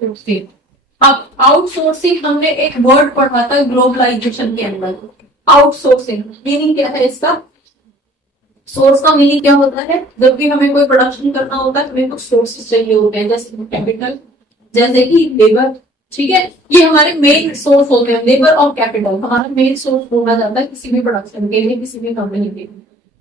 अब आउटसोर्सिंग हमने एक वर्ड पढ़ा था ग्लोबलाइजेशन के अंदर। आउटसोर्सिंग मीनिंग क्या है इसका? सोर्स का मीनिंग क्या होता है? जब भी हमें कोई प्रोडक्शन करना होता है हमें कुछ सोर्सेज चाहिए होते हैं, जैसे कैपिटल, जैसे कि लेबर। ठीक है, ये हमारे मेन सोर्स होते हैं। लेबर और कैपिटल हमारा मेन सोर्स बोला जाता है किसी भी प्रोडक्शन के लिए, किसी भी कंपनी के लिए।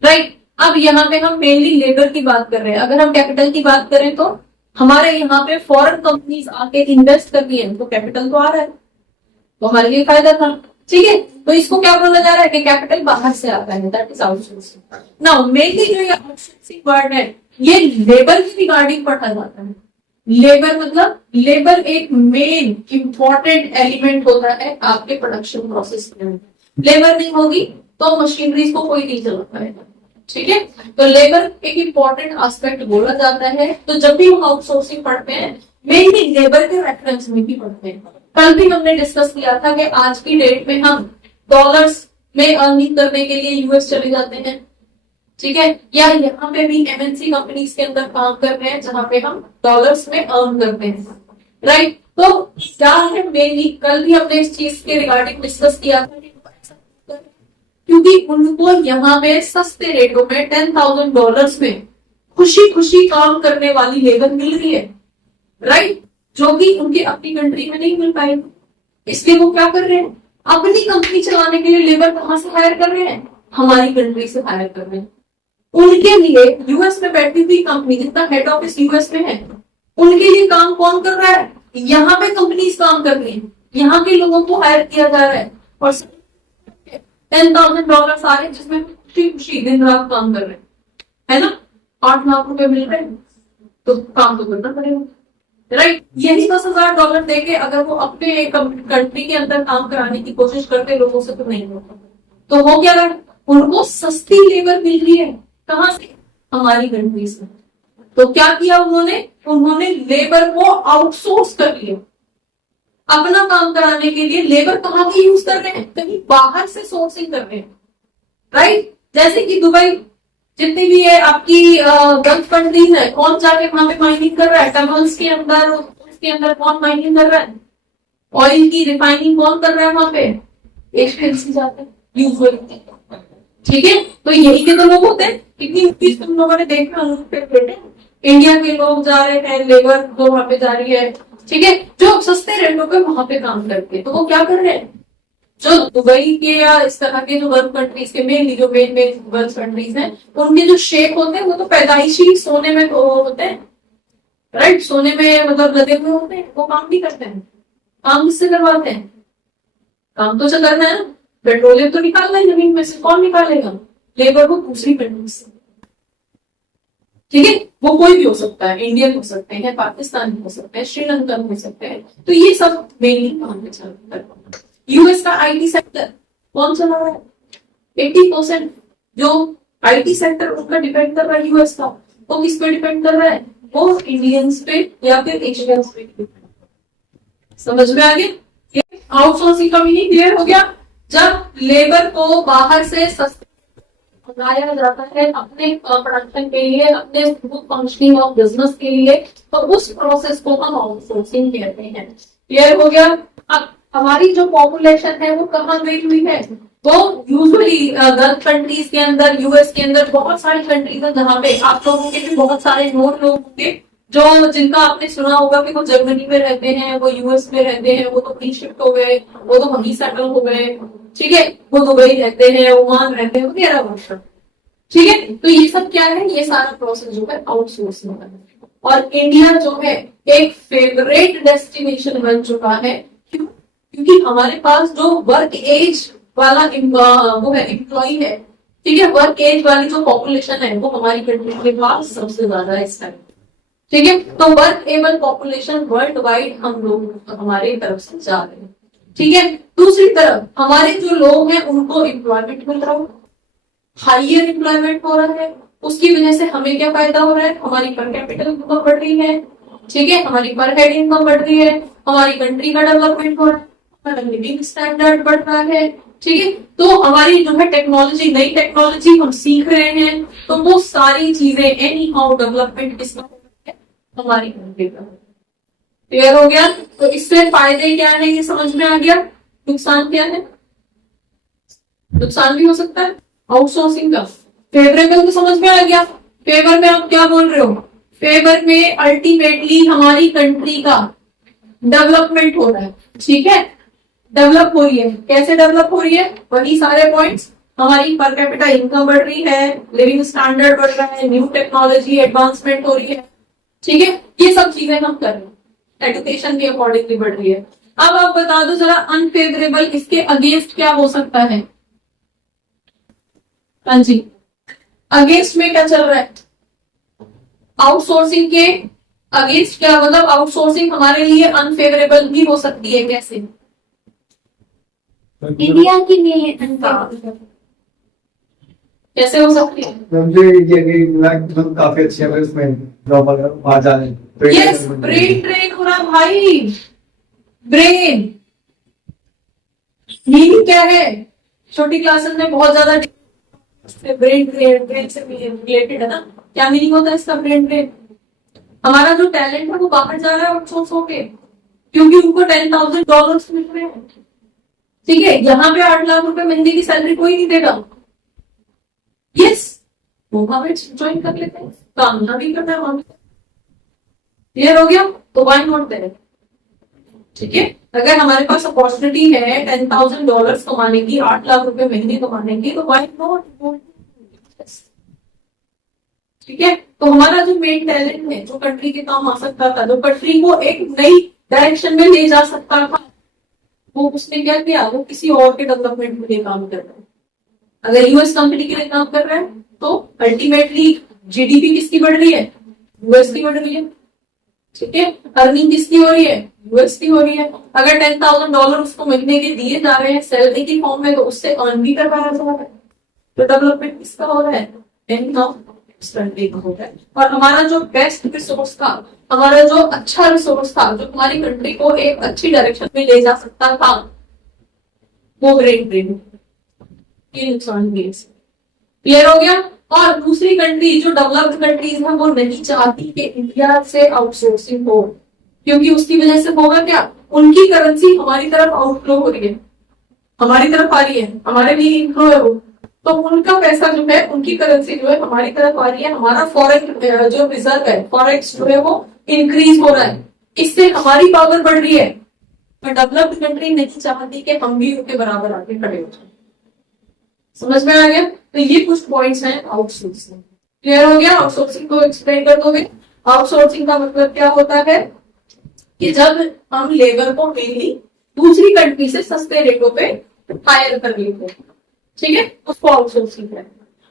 राइट। अब यहाँ पे हम मेनली लेबर की बात कर रहे हैं। अगर हम कैपिटल की बात करें तो हमारे यहाँ पे फॉरेन कंपनीज आके इन्वेस्ट कर रही है, तो कैपिटल तो आ रहा है, तो हमारे लिए फायदा था। ठीक है, तो इसको क्या बोला जा रहा है कि कैपिटल बाहर से आता है, that is outsourcing. Now mainly जो ये आउटसोर्सिंग वर्ड है ये लेबर की रिगार्डिंग पढ़ा जाता है। लेबर मतलब लेबर एक मेन इंपॉर्टेंट एलिमेंट होता है आपके प्रोडक्शन प्रोसेस में। लेबर नहीं होगी तो मशीनरीज को कोई नहीं चला पाएगा। ठीक है, तो लेबर एक इंपॉर्टेंट एस्पेक्ट बोला जाता है। तो जब भी हम आउटसोर्सिंग पढ़ते हैं मेनली लेबर के रेफरेंस में भी पढ़ते हैं। कल भी हमने डिस्कस किया था कि आज की डेट में हम डॉलर्स में अर्निंग करने के लिए यूएस चले जाते हैं। ठीक है, या यहाँ पे भी एमएनसी कंपनीज के अंदर काम कर रहे हैं जहां पे हम डॉलर्स में अर्न करते हैं। राइट, तो क्या है मेनली कल भी हमने इस चीज के रिगार्डिंग डिस्कस किया था क्योंकि उनको यहाँ पे सस्ते रेटों में $10,000 में खुशी खुशी काम करने वाली लेबर मिल रही है। राइट, जो कि उनके अपनी कंट्री में नहीं मिल पाएगी। इसलिए वो क्या कर रहे हैं, अपनी कंपनी चलाने के लिए लेबर कहां से हायर कर रहे हैं? हमारी कंट्री से हायर कर रहे हैं। उनके लिए यूएस में बैठी हुई कंपनी जिनका हेड ऑफिस यूएस में है, उनके लिए काम कौन कर रहा है? यहाँ पे कंपनीज काम कर रही है, यहाँ के लोगों को हायर किया जा रहा है और $10,000 आ रहे हैं जिसमें खुशी खुशी दिन रात काम कर रहे हैं, है ना। 8 लाख रुपए मिल रहे हैं तो काम तो करना पड़ेगा। राइट, यही $10,000 देके अगर वो अपने कंट्री के अंदर काम कराने की कोशिश करते लोगों से तो नहीं होता। तो हो क्या रहा, उनको सस्ती लेबर मिल रही है। कहां से? हमारी कंट्री से। तो क्या किया उन्होंने लेबर को आउटसोर्स कर लिया। अपना काम कराने के लिए लेबर कहां की यूज कर रहे हैं? कहीं बाहर से सोर्सिंग कर रहे हैं। राइट, जैसे कि दुबई जितनी भी है आपकी गल्फ कंट्रीज है, कौन जाके वहां पे माइनिंग कर रहा है? टनल्स के अंदर, उसके अंदर कौन माइनिंग कर रहा है? ऑयल की रिफाइनिंग कौन कर रहा है वहां पे? एजेंसी जाते हैं यूजुअली। ठीक है, तो यही के तो लोग होते हैं। कितनी मूवीज तुम लोगों ने देखा इंडिया के लोग जा रहे हैं, लेबर जो वहां पे जा रही है। ठीक है, जो सस्ते रेटों पे वहां पे काम करते हैं, तो वो क्या कर रहे हैं? जो दुबई के या इस तरह के जो गल्फ कंट्रीज के मेनली जो मेन गल्फ कंट्रीज हैं, उनके जो शेख होते हैं वो तो पैदाइशी सोने में तो होते हैं। राइट, सोने में मतलब लगे हुए होते हैं, वो काम भी करते हैं। काम किससे करवाते हैं? काम तो करना है ना, पेट्रोलियम तो निकालना है जमीन में से, कौन निकालेगा? लेबर को दूसरी कंट्री से। ठीक है, वो कोई भी हो सकता है, इंडियन हो सकते हैं, पाकिस्तानी हो सकते हैं, श्रीलंकन हो सकते हैं। तो ये सब मेनली काम पे चलता है। यूएस का आईटी सेक्टर कौन चला रहा है? 80% जो आईटी सेक्टर उनका डिपेंड कर रहा है यूएस का, वो किस पे डिपेंड कर रहा है? वो इंडियंस पे या फिर एशियंस पे। समझ में आ गया? आउटसोर्सिंग का मीनिंग क्लियर हो गया। जब लेबर को बाहर से सस्ते मंगाया जाता है अपने प्रोडक्शन के लिए, अपने फंक्शनिंग ऑफ बिजनेस के लिए, तो उस प्रोसेस को हम आउटसोर्सिंग कहते हैं। क्लियर हो गया? अब हमारी जो पॉपुलेशन है वो कहाँ गई हुई है? वो यूजुअली गल्फ कंट्रीज के अंदर, यूएस के अंदर बहुत सारी कंट्रीज है जहाँ पे आप लोगों के भी बहुत सारे नोट लोग होंगे जो जिनका आपने सुना होगा कि वो जर्मनी में रहते हैं, वो यूएस में रहते हैं, वो तो कहीं शिफ्ट हो गए, वो तो वहीं सेटल हो गए। ठीक है, वो दुबई रहते हैं, ओमान रहते हैं वगैरह वगैरह। ठीक है, तो ये सब क्या है? ये सारा प्रोसेस जो है आउटसोर्सिंग का है। और इंडिया जो है एक फेवरेट डेस्टिनेशन बन चुका है। क्यों? क्योंकि हमारे पास जो वर्क एज वाला वो है एम्प्लॉय है। ठीक है, वर्क एज वाली जो पॉपुलेशन है वो हमारी कंट्री के पास सबसे ज्यादा है इस टाइम। ठीक है, तो work able population world wide हम लोग हमारे तरफ से जा रहे हैं। ठीक है, दूसरी तरफ हमारे जो लोग हैं उनको एम्प्लॉयमेंट मिल रहा है, हाइयर एम्प्लॉयमेंट हो रहा है। उसकी वजह से हमें क्या फायदा हो रहा है? हमारी पर कैपिटल इनकम बढ़ रही है। ठीक है, हमारी पर हेड इनकम बढ़ रही है, हमारी कंट्री का डेवलपमेंट हो रहा है, हमारा लिविंग स्टैंडर्ड बढ़ रहा है। ठीक है, तो हमारी जो है टेक्नोलॉजी, नई टेक्नोलॉजी हम सीख रहे हैं, तो वो सारी चीजें एनी हाउ डेवलपमेंट किसका? हमारी कंट्री का। क्लियर हो गया? तो इससे फायदे क्या है ये समझ में आ गया। नुकसान क्या है? नुकसान भी हो सकता है आउटसोर्सिंग का। फेवरेबल तो समझ में आ गया। फेवर में आप क्या बोल रहे हो? फेवर में अल्टीमेटली हमारी कंट्री का डेवलपमेंट हो रहा है, ठीक है, डेवलप हो रही है। कैसे डेवलप हो रही है? वही सारे पॉइंट्स, हमारी पर कैपिटा इनकम बढ़ रही है, लिविंग स्टैंडर्ड बढ़ रहा है, न्यू टेक्नोलॉजी एडवांसमेंट हो रही है, ठीक है, ये सब चीजें हम कर रहे हैं, एजुकेशन के अकॉर्डिंगली बढ़ रही है। अब आप बता दो जरा अनफेवरेबल, इसके अगेंस्ट क्या हो सकता है? हाँ जी, अगेंस्ट में क्या चल रहा है? आउटसोर्सिंग के अगेंस्ट क्या, मतलब आउटसोर्सिंग हमारे लिए अनफेवरेबल भी हो सकती है। कैसे? इंडिया के लिए unfavorable। कैसे हो सकती है? मुझे ये कि काफी अच्छी है इसमें जॉब अगर आ जाए। यस, ब्रेन ट्रेन हो रहा भाई। ब्रेन मीनिंग क्या है? छोटी क्लासेस में बहुत ज्यादा ब्रेन से रिलेटेड है ना। क्या मीनिंग होता है इसका? ब्रेन ट्रेन, हमारा जो टैलेंट है वो बाहर जा रहा है आउटसोर्स होके, क्योंकि उनको $10,000 मिल रहे हैं, ठीक है। यहाँ पे 8 लाख रुपए महीने की सैलरी कोई नहीं देगा। यस, वो हमें ज्वाइन कर लेते हैं, काम ना भी करना है वहां। क्लियर हो गया? तो वाई नॉट देयर, ठीक है। अगर हमारे पास अपॉर्चुनिटी है $10,000 कमाने की, 8 लाख रुपए महीने कमाने की, तो वाई नॉट, ठीक है। तो हमारा जो मेन टैलेंट है, जो कंट्री के काम आ सकता था, जो कंट्री को एक नई डायरेक्शन में ले जा सकता था, वो उसने क्या किया? वो किसी और के डेवलपमेंट के लिए काम कर रहा है। अगर यूएस कंपनी के लिए काम कर रहा है तो अल्टीमेटली जीडीपी किसकी बढ़ रही है? यूएस की बढ़ रही है, ठीक है। अर्निंग किसकी हो रही है? यूएस की हो रही है। अगर $10,000 उसको महीने के दिए जा रहे हैं सैलरी की फॉर्म में, तो उससे अर्न भी कर रहा है। तो डेवलपमेंट किसका हो रहा है? कंट्री का हो रहा है। और हमारा जो बेस्ट रिसोर्स था, हमारा जो अच्छा रिसोर्स था, जो हमारी कंट्री को एक अच्छी डायरेक्शन में ले जा सकता था, वो ब्रेन ड्रेन, ये नुकसान भी। क्लियर हो गया? और दूसरी कंट्री जो डेवलप्ड कंट्रीज है, वो नहीं चाहती कि इंडिया से आउटसोर्सिंग हो, क्योंकि उसकी वजह से होगा क्या? उनकी करेंसी हमारी तरफ आउटफ्लो हो रही है, हमारी तरफ आ रही है, हमारे लिए इनफ्लो है वो, तो उनका पैसा जो है, उनकी करेंसी जो है हमारी तरफ आ रही है, हमारा फॉरेन जो रिजर्व है, फॉरेक्स जो है वो इंक्रीज हो रहा है, इससे हमारी पावर बढ़ रही है। पर डेवलप्ड कंट्री नहीं चाहती कि हम भी उनके बराबर आगे खड़े हो जाए। समझ में आ गया? तो ये कुछ पॉइंट्स हैं आउटसोर्सिंग। क्लियर हो गया? आउटसोर्सिंग को एक्सप्लेन कर दोगे? आउटसोर्सिंग का मतलब क्या होता है कि जब हम लेबर को मेनली दूसरी कंट्री से सस्ते रेटों पे हायर कर लेते हैं, ठीक है, उसको आउटसोर्सिंग है।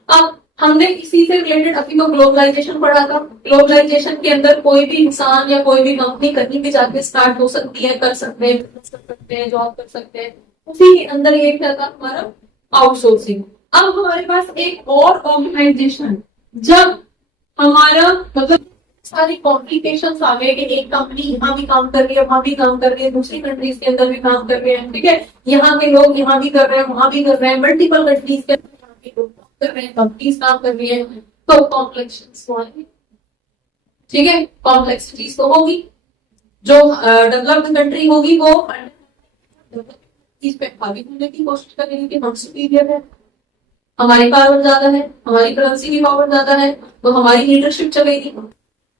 अब हमने इसी से रिलेटेड अभी तो ग्लोबलाइजेशन पढ़ा था। ग्लोबलाइजेशन के अंदर कोई भी इंसान या कोई भी कंपनी कहीं भी जाके स्टार्ट हो सकती है, कर सकते हैं, बिजनेस कर सकते हैं, जॉब कर सकते हैं। उसी के अंदर एक क्या था हमारा? आउटसोर्सिंग। अब हमारे पास एक और ऑर्गेनाइजेशन, जब हमारा मतलब सारी कॉम्प्लिकेशंस आ गए कि एक कंपनी यहाँ भी काम कर रही है, वहां भी काम कर रही है, दूसरी कंट्रीज के अंदर भी काम कर रहे हैं, ठीक है, यहाँ के लोग यहाँ भी कर रहे हैं, वहां भी कर रहे हैं, मल्टीपल कंट्रीज के अंदर यहाँ के लोग काम कर रहे हैं, कंपनीज काम कर रही है, तो कॉम्प्लेक्सिटीज, ठीक है, कॉम्प्लेक्सिटीज तो होगी। जो डेवलप्ड कंट्री होगी वो इस पे हावी होने की कोशिश करेगी कि हम सुपीरियर है, हमारी पावर ज्यादा है, हमारी करेंसी की पावर ज्यादा है, तो हमारी लीडरशिप चलेगी,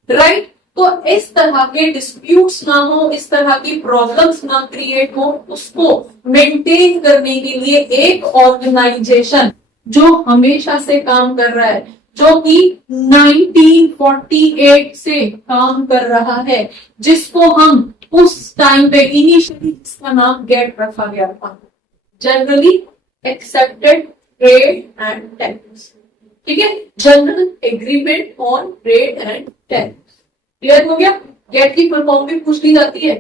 राइट। तो इस तरह के डिस्प्यूट्स ना हो, इस तरह की प्रॉब्लम्स ना क्रिएट हो, उसको मेंटेन करने के लिए एक ऑर्गेनाइजेशन जो हमेशा से काम कर रहा है, जो कि 1948 से काम कर रहा है, जिसको हम उस टाइम पे इनिशियली इसका नाम गेट रखा गया था, generally accepted trade and tax, ठीक है, general agreement on trade and tax. Clear हो गया? गेट की फुल फॉर्म भी पूछ ली जाती है,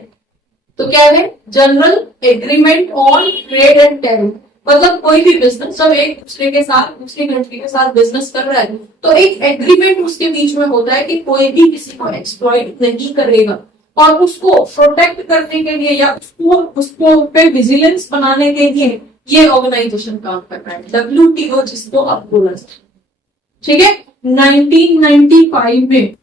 तो क्या है? General agreement on trade and tax. मतलब कोई भी बिजनेस जब एक दूसरे के साथ, दूसरी कंट्री के साथ बिजनेस कर रहा है, तो एक एग्रीमेंट उसके बीच में होता है कि कोई भी किसी को एक्सप्लॉइट नहीं करेगा, और उसको प्रोटेक्ट करने के लिए या उसको पे विजिलेंस बनाने के लिए ये ऑर्गेनाइजेशन काम कर रहा है, WTO जिसको आप बोला, ठीक है। 1995 में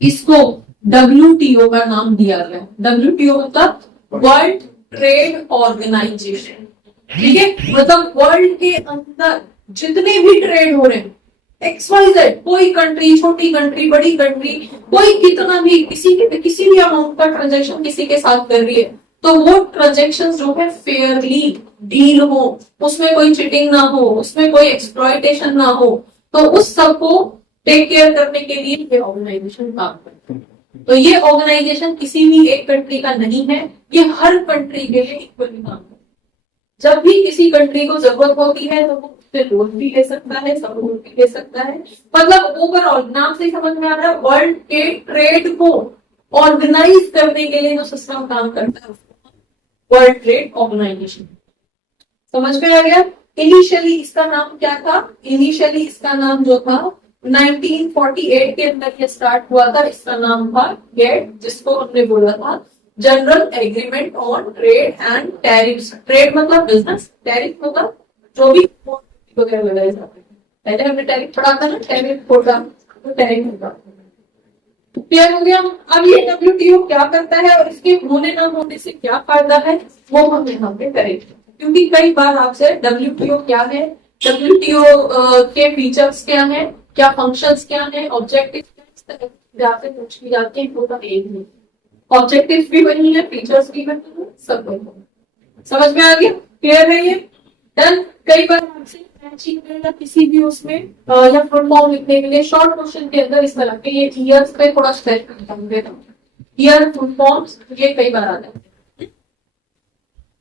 इसको WTO का नाम दिया गया। WTO मतलब वर्ल्ड ट्रेड ऑर्गेनाइजेशन, ठीक है। मतलब वर्ल्ड के अंदर जितने भी ट्रेड हो रहे हैं, XYZ, कोई कंट्री, छोटी कंट्री, बड़ी कंट्री, कोई कितना भी किसी भी अमाउंट का ट्रांजेक्शन किसी के साथ कर रही है, तो वो ट्रांजेक्शन जो है फेयरली डील हो, उसमें कोई चीटिंग ना हो, उसमें कोई एक्सप्लॉयटेशन ना हो, तो उस सब को टेक केयर करने के लिए ये ऑर्गेनाइजेशन काम करती है। तो ये ऑर्गेनाइजेशन किसी भी एक कंट्री का नहीं है, ये हर कंट्री के लिए इक्वली काम करती है। जब भी किसी कंट्री को जरूरत होती है तो वो उससे लोन भी ले सकता है, सपोर्ट भी ले सकता है। मतलब ओवरऑल नाम से समझ में आ रहा है, वर्ल्ड के ट्रेड को ऑर्गेनाइज करने के लिए जो सिस्टम काम करता है वर्ल्ड ट्रेड ऑर्गेनाइजेशन। समझ में आ गया। इनिशियली इसका नाम क्या था? इनिशियली इसका नाम जो था 1948 के अंदर ये स्टार्ट हुआ था, इसका नाम था गेट, जिसको हमने बोला था general agreement on trade and tariffs. Trade मतलब बिजनेस, टैरिफ मतलब जो भी वगैरह लगाए जाते हैं। पहले हमने टैरिफ पढ़ा था ना, टैरिफ होगा तो टैरिफ होगा। क्लियर हो गया। अब ये WTO क्या करता है और इसके होने ना होने से क्या फायदा है, वो हम यहाँ पे करेंगे। क्योंकि कई बार आपसे WTO क्या है, WTO के फीचर्स क्या है, क्या फंक्शंस क्या है, ऑब्जेक्टिव जाते पूछ भी जाते हैं, वो तो एक नहीं। ऑब्जेक्टिव भी वही है, फीचर्स भी वही है, सब वही है। समझ में आ गया? क्लियर है ये? डन। कई बार आपसे मैचिंग में या किसी भी उसमें या फुल फॉर्म लिखने के लिए शॉर्ट क्वेश्चन के अंदर इस तरह के ये ईयर्स पे थोड़ा स्ट्रेस करता हूँ, ईयर फुल फॉर्म्स ये कई बार आ जाते हैं।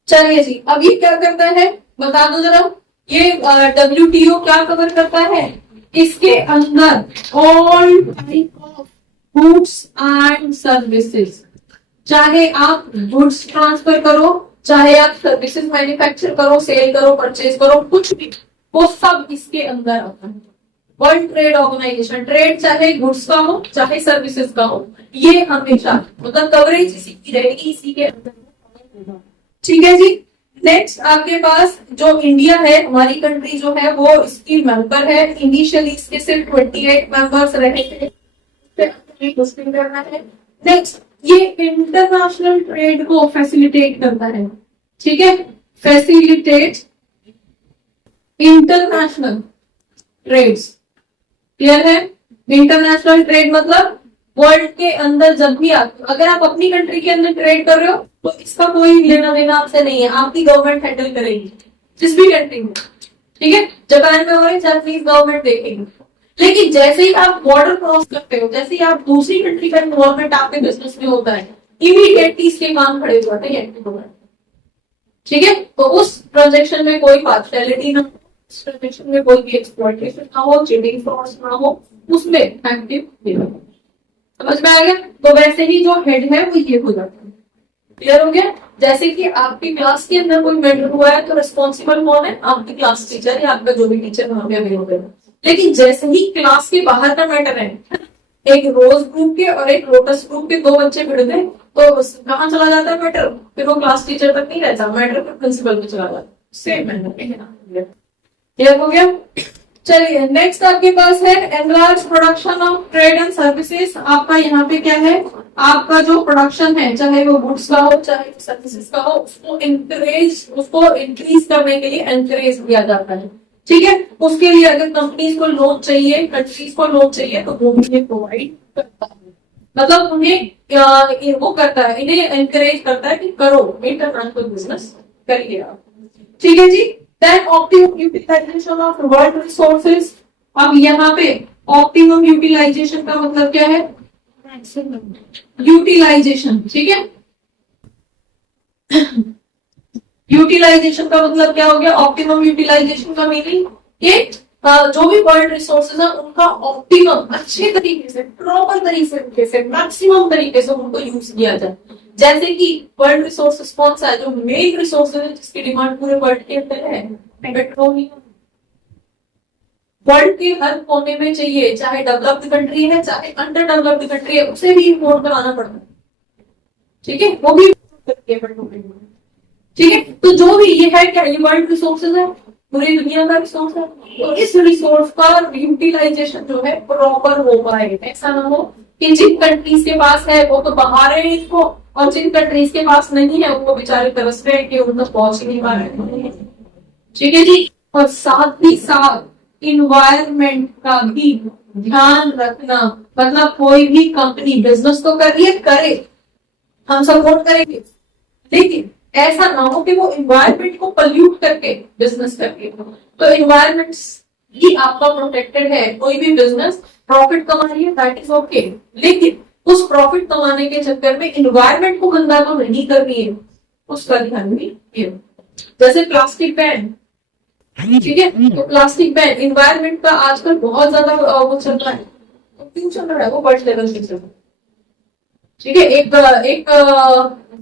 चलिए जी, अब ये क्या करता है बता दो जरा। ये WTO क्या कवर करता है? इसके अंदर all type of goods and services, चाहे आप गुड्स ट्रांसफर करो, चाहे आप सर्विसेज मैन्युफैक्चर करो, सेल करो, परचेज करो, कुछ भी, वो सब इसके अंदर आता है। वर्ल्ड ट्रेड ऑर्गेनाइजेशन, ट्रेड चाहे गुड्स का हो चाहे सर्विसेज का हो, ये हमेशा मतलब कवरेज इसी की रहेगी, इसी के अंदर। ठीक है जी। नेक्स्ट आपके पास जो इंडिया है, हमारी कंट्री जो है वो इसकी मेंबर है। इनिशियली इसके सिर्फ 28 मेंबर्स रहे थे, करना है। नेक्स्ट ये इंटरनेशनल ट्रेड को फैसिलिटेट करता है, ठीक है, फैसिलिटेट इंटरनेशनल ट्रेड्स। क्लियर है? इंटरनेशनल ट्रेड मतलब वर्ल्ड के अंदर जब भी आप, अगर आप अपनी कंट्री के अंदर ट्रेड कर रहे हो तो इसका कोई लेना देना आपसे नहीं है, आपकी गवर्नमेंट हैंडल करेगी जिस भी कंट्री में, ठीक है। जापान में हो रही जापानीज गवर्नमेंट देखेगी। लेकिन जैसे ही आप बॉर्डर क्रॉस करते हो, जैसे ही आप दूसरी कंट्री का इन्वॉल्वमेंट आपके बिजनेस में होता है, इमीडिएटली इसके काम खड़े हो जाते हैं, ठीक है। तो उस ट्रांजेक्शन में कोई पार्शियलिटी ना हो, उस ट्रांजेक्शन में कोई भी एक्सप्लॉयटेशन ना हो, चीटिंग फ्रॉड ना हो, उसमें एक्टिव नहीं हो। समझ में आ गया? तो वैसे ही जो हेड है वो ये हो जाता है। क्लियर हो गया? जैसे कि आपकी क्लास के अंदर कोई मैटर हुआ है तो रिस्पॉन्सिबल कौन है? आपकी क्लास टीचर या आपका जो भी टीचर वहां पे अवेलेबल है। लेकिन जैसे ही क्लास के बाहर का मैटर है, एक रोज ग्रुप के और एक लोटस ग्रुप के दो बच्चे भिड़ गए, तो कहाँ चला जाता है मैटर? फिर वो क्लास टीचर तक नहीं रहता, मैटर फिर प्रिंसिपल में चला जाता है। Same matter. क्लियर हो गया? चलिए नेक्स्ट आपके पास है enlarge production of trade and services. आपका यहाँ पे क्या है? आपका जो प्रोडक्शन है, चाहे वो गुड्स का हो चाहे सर्विसेज का हो, उसको इंक्रीज करने के लिए एनकरेज किया जाता है, ठीक है। उसके लिए अगर कंपनीज को लोन चाहिए, कंट्रीज को लोन चाहिए, तो वो भी प्रोवाइड करता है। मतलब उन्हें वो करता है, इन्हें एनकरेज करता है कि करो, इंटरनेशनल बिजनेस करिए आप, ठीक है जी। Then optimum utilization of world resources। अब यहाँ पे optimum utilization का मतलब क्या है? यूटिलाइजेशन, ठीक है। यूटिलाइजेशन का मतलब क्या हो गया? ऑप्टिमम यूटिलाइजेशन का मीनिंग ये जो भी वर्ल्ड रिसोर्सेज है उनका ऑप्टिमम, अच्छे तरीके से, प्रॉपर तरीके से, मैक्सिमम तरीके से उनको यूज किया जाए। जैसे कि वर्ल्ड रिसोर्सेज कौन सा है? जो मेन रिसोर्सेज है जिसकी डिमांड पूरे वर्ल्ड के अंदर है, पेट्रोलियम। वर्ल्ड के हर कोने में चाहिए, चाहे डेवलप्ड कंट्री है चाहे अंडर डेवलप्ड कंट्री है, उसे भी इम्पोर्ट कराना पड़ता है, ठीक है। वो भी पेट्रोलियम, ठीक है। तो जो भी ये है क्या? ये वर्ल्ड रिसोर्सेज है, पूरी दुनिया का रिसोर्स है। तो इस रिसोर्स का यूटिलाइजेशन जो है प्रॉपर हो पाए, ऐसा ना हो कि जिन कंट्रीज के पास है वो तो बाहर है इसको, और जिन कंट्रीज के पास नहीं है वो बेचारे तरस रहे हैं कि उन तक पहुंच ही नहीं पा रहे हैं। ठीक है जी। और साथ ही साथ इन्वायरमेंट का भी ध्यान रखना, मतलब कोई भी कंपनी बिजनेस तो कर रही है, करे, हम सपोर्ट करेंगे, लेकिन ऐसा ना हो कि वो इन्वायरमेंट को पल्यूट करके बिजनेस करके, तो इन्वायरमेंट ही आपका प्रोटेक्टेड है। कोई भी बिजनेस प्रॉफिट कमा रही है दैट इज ओके, लेकिन उस प्रॉफिट कमाने के चक्कर में इन्वायरमेंट को गंदा तो नहीं कर रही है, उसका ध्यान भी रखिए। जैसे प्लास्टिक बैन, ठीक है, तो प्लास्टिक बैन इन्वायरमेंट का आजकल बहुत ज्यादा वो चल रहा है, क्यों चल रहा है, वो वर्ल्ड लेवल पे चल रहा है। ठीक है, एक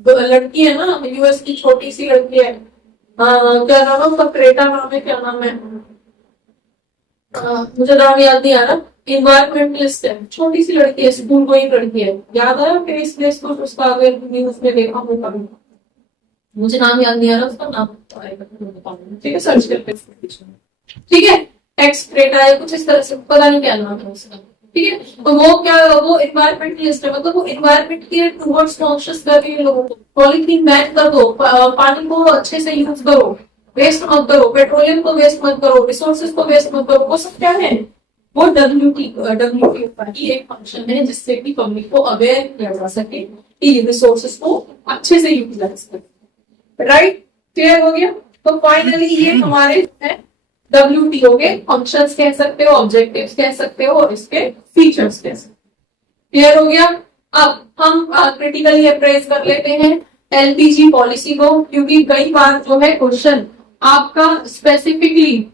लड़की है ना यूएस की, छोटी सी लड़की है, क्या नाम है उसका, क्रेटा नाम है, क्या नाम है, मुझे नाम याद नहीं आ रहा, इन्वायरमेंटलिस्ट है, छोटी सी लड़की है, स्कूल गोइंग लड़की है, याद आया फेस फेस को उसका, अगर न्यूज में देखा हो कभी, मुझे नाम याद नहीं आ रहा उसका नाम, ठीक है, सर्च करके, ठीक है, एक्स क्रेटा है कुछ इस तरह से, पता नहीं क्या नाम है उसका। ठीक है, तो वो क्या, वो एनवायरमेंटलिस्ट है, मतलब वो एनवायरमेंट के टुवर्ड्स कॉन्शियस कर रही है लोगों को। पॉलीथीन बैन कर दो, पानी को अच्छे से यूज करो, वेस्ट मत करो, पेट्रोलियम को वेस्ट मत करो, रिसोर्सेज को वेस्ट मत करो, वो सब क्या है, वो WTO का ही एक फंक्शन है जिससे कि पब्लिक को अवेयर किया जा सके कि रिसोर्सेज को अच्छे से यूटिलाइज करें। राइट, क्लियर हो गया। तो फाइनली ये हमारे WTO के फंक्शंस कह सकते हो, ऑब्जेक्टिव्स कह सकते हो, और इसके फीचर्स कह सकते हो। क्लियर हो गया। अब हम क्रिटिकली अप्रेज कर लेते हैं LPG पॉलिसी को, क्योंकि कई बार जो है क्वेश्चन आपका स्पेसिफिकली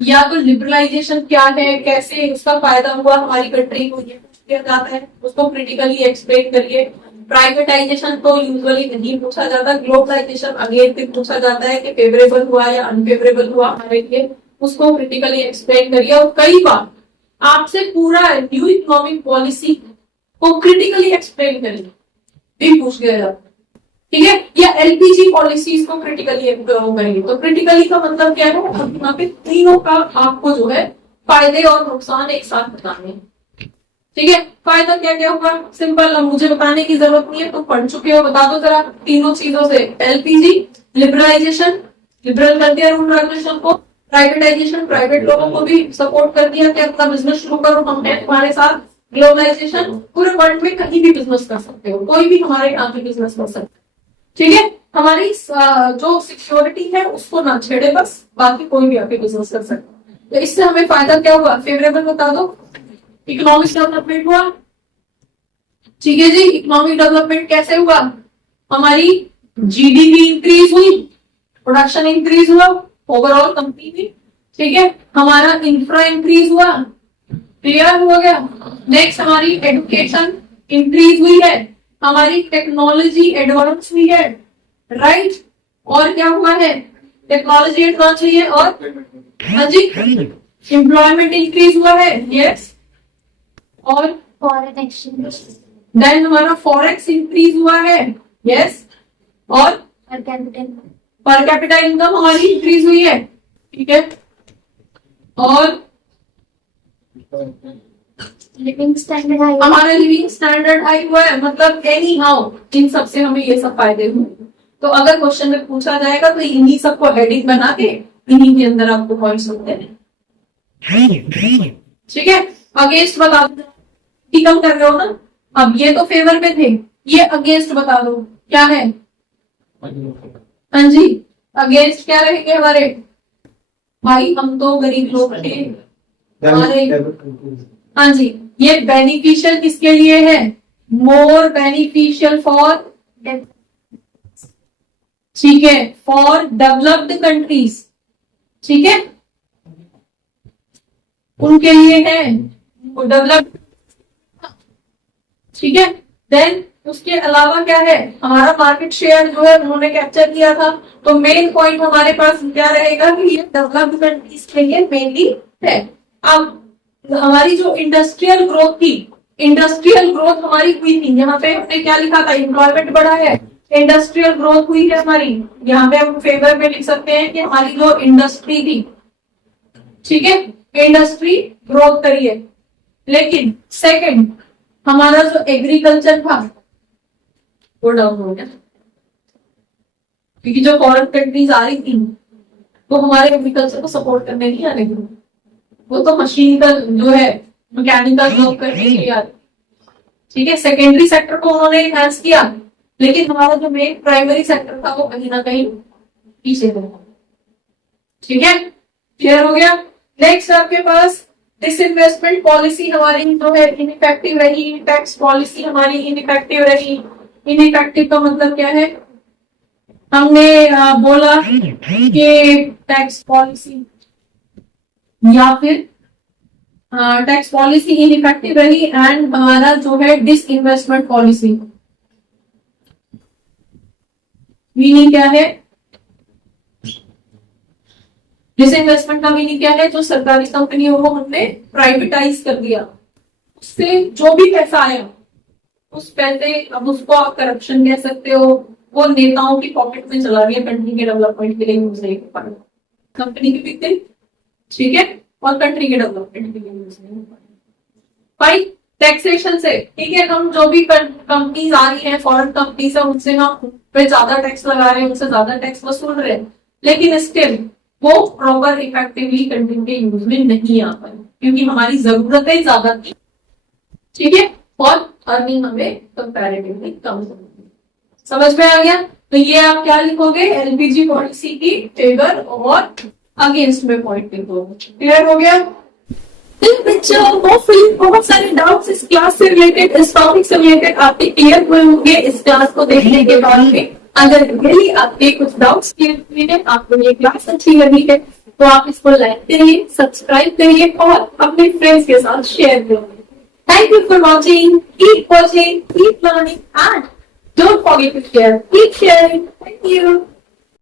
या तो लिबरलाइजेशन क्या है, कैसे उसका फायदा हुआ हमारी कंट्री को, ये पूछ लिया जाता है, उसको क्रिटिकली एक्सप्लेन करिए। प्राइवेटाइजेशन तो यूजुअली नहीं पूछा जाता, ग्लोबलाइजेशन अगेन फिर पूछा जाता है कि फेवरेबल हुआ या अनफेवरेबल हुआ हमारे लिए, उसको क्रिटिकली एक्सप्लेन करिए। और कई बार आपसे पूरा न्यू इकोनॉमिक पॉलिसी को क्रिटिकली एक्सप्लेन करिए भी पूछ गया जाता है। ठीक है, या LPG पॉलिसीज को क्रिटिकली करेंगे। तो क्रिटिकली का मतलब क्या है, यहाँ पे तीनों का आपको जो है फायदे और नुकसान एक साथ बताने हैं। ठीक है, फायदा क्या क्या होगा, सिंपल, मुझे बताने की जरूरत नहीं है, तो पढ़ चुके हो, बता दो जरा तीनों चीजों से। LPG लिबरलाइजेशन, लिबरल कर दिया रूल रेगुलेशन को, प्राइवेटाइजेशन, प्राइवेट लोगों को भी सपोर्ट कर दिया कि अपना बिजनेस शुरू करो, हम हैं तुम्हारे साथ। ग्लोबलाइजेशन, पूरे वर्ल्ड में कहीं भी बिजनेस कर सकते हो, कोई भी हमारे यहाँ पे बिजनेस कर सकते हो। ठीक है, हमारी जो सिक्योरिटी है उसको ना छेड़े बस, बाकी कोई भी आके बिजनेस कर सकता है। तो इससे हमें फायदा क्या हुआ, फेवरेबल बता दो। इकोनॉमिक डेवलपमेंट हुआ, ठीक है जी। इकोनॉमिक डेवलपमेंट कैसे हुआ, हमारी GDP इंक्रीज हुई, प्रोडक्शन इंक्रीज हुआ, ओवरऑल कंपनी में। ठीक है, हमारा इंफ्रा इंक्रीज हुआ, क्लियर हो गया। नेक्स्ट हमारी एजुकेशन इंक्रीज हुई है, हमारी टेक्नोलॉजी एडवांस हुई है, राइट। और क्या हुआ है, टेक्नोलॉजी एडवांस हुई है, और हाँ जी, एम्प्लॉयमेंट इंक्रीज हुआ है, यस। और फॉरेन एक्सचेंज, देन हमारा फॉरेक्स इंक्रीज हुआ है, यस। और पर कैपिटा इनकम हमारी इंक्रीज हुई है, ठीक है। और लिविंग स्टैंडर्ड हाई, हमारा लिविंग स्टैंडर्ड हाई हुआ है, मतलब एनी हाउ इन सब से हमें ये सब फायदे हुए। तो अगर क्वेश्चन में पूछा जाएगा तो इन्हीं सबको हेडिंग बना के इन्हीं के अंदर आपको पॉइंट्स होते हैं, ठीक है। अगेंस्ट बता दो, कम कर रहे हो ना, अब ये तो फेवर में थे, ये अगेंस्ट बता दो क्या है। हाँ जी, अगेंस्ट क्या रहेंगे हमारे, भाई हम तो गरीब लोग थे हमारे। हाँ जी, ये बेनिफिशियल किसके लिए है, मोर बेनिफिशियल फॉर, ठीक है, फॉर डेवलप्ड कंट्रीज, ठीक है, उनके लिए है डेवलप्ड, ठीक है। देन उसके अलावा क्या है, हमारा मार्केट शेयर जो है उन्होंने कैप्चर किया था, तो मेन पॉइंट हमारे पास क्या रहेगा कि ये डेवलप्ड कंट्रीज के लिए मेनली है। अब हमारी जो इंडस्ट्रियल ग्रोथ थी, इंडस्ट्रियल ग्रोथ हमारी हुई थी, यहाँ पे हमने क्या लिखा था, एम्प्लॉयमेंट बढ़ा है, इंडस्ट्रियल ग्रोथ हुई है हमारी, यहाँ पे हम फेवर में लिख सकते हैं कि हमारी जो इंडस्ट्री थी, ठीक है, इंडस्ट्री ग्रोथ करी है। लेकिन सेकंड, हमारा जो एग्रीकल्चर था वो डाउन हो गया, क्योंकि जो फॉरेन कंट्रीज आ रही थी वो हमारे एग्रीकल्चर को सपोर्ट करने नहीं आ रही थी, वो तो मशीन का जो है मैकेनिकल वर्क करने के लिए आ रही। ठीक है, सेकेंडरी सेक्टर को उन्होंने एनहांस किया, लेकिन हमारा जो मेन प्राइमरी सेक्टर था वो कहीं ना कहीं पीछे हो गया। ठीक है, क्लियर हो गया। नेक्स्ट आपके पास डिसइन्वेस्टमेंट पॉलिसी हमारी जो है इनइफेक्टिव रही, टैक्स पॉलिसी हमारी इनइफेक्टिव रही। इनइफेक्टिव का मतलब क्या है? हमने बोला कि टैक्स पॉलिसी या फिर टैक्स पॉलिसी इनइफेक्टिव रही एंड हमारा जो है डिसइन्वेस्टमेंट पॉलिसी, मीनिंग क्या है? डिसइन्वेस्टमेंट का मीनिंग क्या है? जो सरकारी कंपनियों को हमने प्राइवेटाइज कर दिया, उससे जो भी पैसा आया उस पैसे, अब उसको आप करप्शन कह सकते हो, वो नेताओं की पॉकेट में चला गया, कंट्री के डेवलपमेंट के लिए यूज नहीं हो पाया, कंपनी की बिकते, ठीक है, और कंट्री के डेवलपमेंट के लिए यूज नहीं हो पाया। भाई टैक्सेशन से, ठीक है, हम जो भी कंपनीज आ रही हैं, फॉरेन कंपनीज है, उनसे हम पे ज्यादा टैक्स लगा रहे हैं, उनसे ज्यादा टैक्स वसूल रहे हैं, लेकिन स्टिल वो प्रॉपर इफेक्टिवली कंट्री के यूज में नहीं आ पाए, क्योंकि हमारी जरूरतें ज्यादा थी, ठीक है, और अर्निंग हमें कंपैरेटिवली कम थी। समझ में आ गया? तो ये आप क्या लिखोगे? एलपीजी पॉलिसी की फेवर और अगेंस्ट में पॉइंट लिखोगे। क्लियर हो गया? बच्चों होपफुली बहुत सारे डाउट्स इस क्लास से रिलेटेड, इस टॉपिक से रिलेटेड आपके क्लियर हुए होंगे इस क्लास को देखने के बाद में। अगर रियली आपके कुछ डाउट्स क्लियर हुए हैं, आपको ये क्लास अच्छी लगी है, तो आप इसको लाइक करिए, सब्सक्राइब करिए और अपने फ्रेंड्स के साथ शेयर करिए। Thank you for watching. Keep watching, keep learning, and don't forget to share. Keep sharing. Thank you.